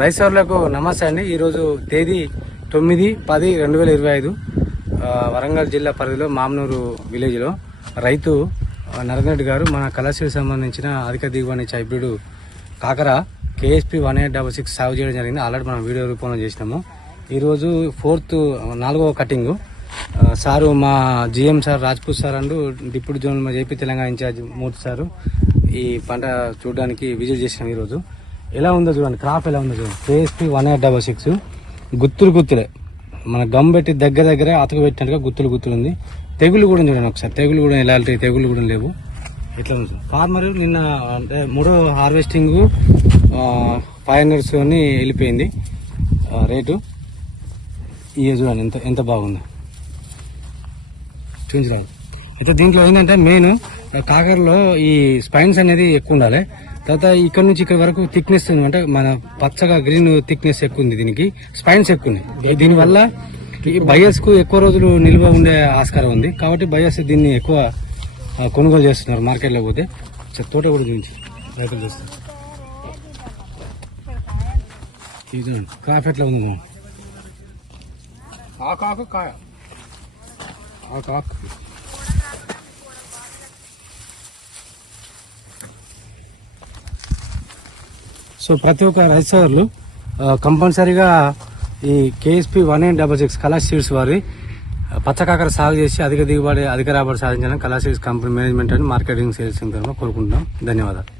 రైసర్లకు నమస్తే అండి. ఈరోజు తేదీ తొమ్మిది పది రెండు వేల ఇరవై ఐదు వరంగల్ జిల్లా పరిధిలో మామనూరు విలేజ్లో రైతు నరేంద్రెడ్డి గారు మన కళాశాలకు సంబంధించిన అధిక దిగుబడి హైబ్రిడ్ కాకర KSP one eight double six సాగు చేయడం జరిగింది. ఆల్రెడీ మనం వీడియో రూపంలో చేసినాము. ఈరోజు ఫోర్త్ నాలుగవ కటింగ్. సారు మా GM sir Rajput sir and deputy zone మా JP Telangana in-charge Murthy sir ఈ పంట చూడడానికి విజిట్ చేసినాం ఈరోజు. ఎలా ఉందో చూడండి క్రాప్ ఎలా ఉందో చూడండి. KSP one eight double six గుత్తులు గుత్తులే. మన గమ్ పెట్టి దగ్గర దగ్గరే అతక పెట్టినట్టుగా గుత్తులు గుత్తులు ఉంది. తెగులు కూడా చూడండి ఒకసారి. తెగులు కూడా ఎలాంటి తెగులు కూడా లేవు. ఇట్లా ఉంది ఫార్మర్ నిన్న అంటే మూడో హార్వెస్టింగ్ ఫైవ్ హండ్రెడ్స్ వెళ్ళిపోయింది. రేటు. ఇక చూడండి ఎంత ఎంత బాగుంది. చూపించరాదు. అయితే దీంట్లో ఏంటంటే మెయిన్ కాకరలో ఈ స్పైన్స్ అనేది ఎక్కువ ఉండాలి. తర్వాత ఇక్కడ నుంచి ఇక్కడ వరకు థిక్నెస్ అంటే మన పచ్చగా గ్రీన్ థిక్నెస్ ఎక్కువ ఉంది దీనికి. స్పైన్స్ ఎక్కువ ఉన్నాయి. దీనివల్ల బయస్కు ఎక్కువ రోజులు నిల్వ ఉండే ఆస్కారం ఉంది. కాబట్టి బయస్ దీన్ని ఎక్కువ కొనుగోలు చేస్తున్నారు మార్కెట్లో పోతే. తోట కూడా చూపించి. రైతులు చేస్తారు చూడండి. ఎట్లా ఉంది ఆకు ఆకు కాయ. ఆకు ఆకు. సో ప్రతి ఒక్క రైతు సోదరులు కంపల్సరీగా ఈ KSP one eight double six Kala seeds వారి పచ్చకాకర సాగు చేసి అధిక దిగుబడి అధిక రాబడి సాధించాలని Kala seeds company management and marketing sales కోరుకుంటున్నాం. ధన్యవాదాలు.